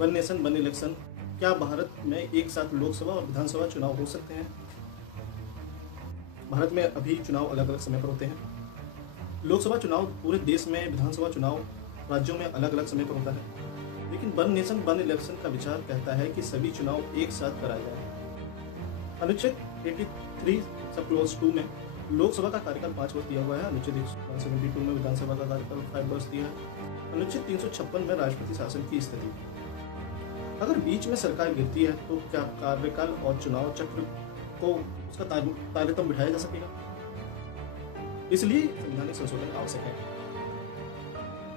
One nation one election, क्या भारत में एक साथ लोकसभा और विधानसभा चुनाव हो सकते हैं? भारत में अभी चुनाव अलग अलग समय पर होते हैं। लोकसभा चुनाव पूरे देश में, विधानसभा चुनाव राज्यों में अलग अलग समय पर होता है। लेकिन वन नेशन वन इलेक्शन का विचार कहता है कि सभी चुनाव एक साथ कराए जाए। अनुच्छेद 83 सब क्लॉज 2 में लोकसभा का कार्यकाल 5 वर्ष दिया हुआ है। अनुच्छेद 172 में विधानसभा का कार्यकाल 5 वर्ष दिया है। अनुच्छेद 356 में राष्ट्रपति शासन की स्थिति। अगर बीच में सरकार गिरती है तो क्या कार्यकाल और चुनाव चक्र को उसका तारतम्य बिठाया जा सकेगा? इसलिए संवैधानिक संशोधन आवश्यक है।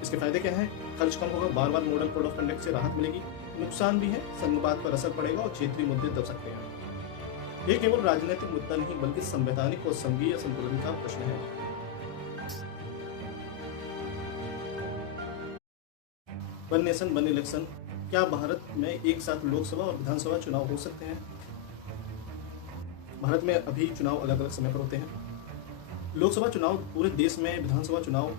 इसके फायदे क्या हैं? खर्च कम होगा, बार बार मॉडल कोड ऑफ कंडक्ट से राहत मिलेगी। नुकसान भी है, संघवाद पर असर पड़ेगा और क्षेत्रीय मुद्दे दब सकते हैं। ये केवल राजनीतिक मुद्दा नहीं बल्कि संवैधानिक और संघीय संतुलन का प्रश्न है। वन नेशन वन इलेक्शन, क्या भारत में एक साथ लोकसभा और विधानसभा चुनाव हो सकते हैं? भारत में अभी चुनाव अलग अलग समय पर होते हैं। लोकसभा चुनाव पूरे देश में, विधानसभा चुनाव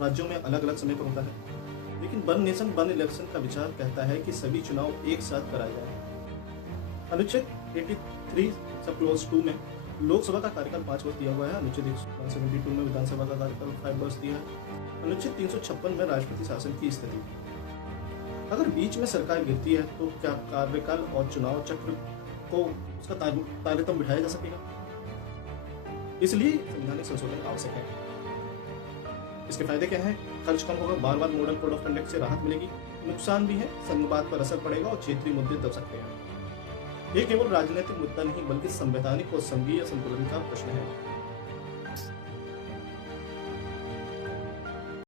राज्यों में अलग अलग समय पर होता है। लेकिन वन नेशन वन इलेक्शन का विचार कहता है कि सभी चुनाव एक साथ कराए जाए। अनुच्छेद 83 सब क्लॉज 2 में लोकसभा का कार्यकाल 5 वर्ष दिया हुआ है। अनुच्छेद 172 में विधानसभा का कार्यकाल 5 वर्ष दिया है। अनुच्छेद 356 में राष्ट्रपति शासन की स्थिति। अगर बीच में सरकार गिरती है तो क्या कार्यकाल और चुनाव चक्र को उसका तारतम्य बिठाया जा सकेगा? इसलिए संवैधानिक संशोधन आवश्यक है। इसके फायदे क्या हैं? खर्च कम होगा, बार बार मॉडल कोड ऑफ कंडक्ट से राहत मिलेगी। नुकसान भी है, संघवाद पर असर पड़ेगा और क्षेत्रीय मुद्दे दब सकते हैं। ये केवल राजनीतिक मुद्दा नहीं बल्कि संवैधानिक और संघीय संतुलन का प्रश्न है।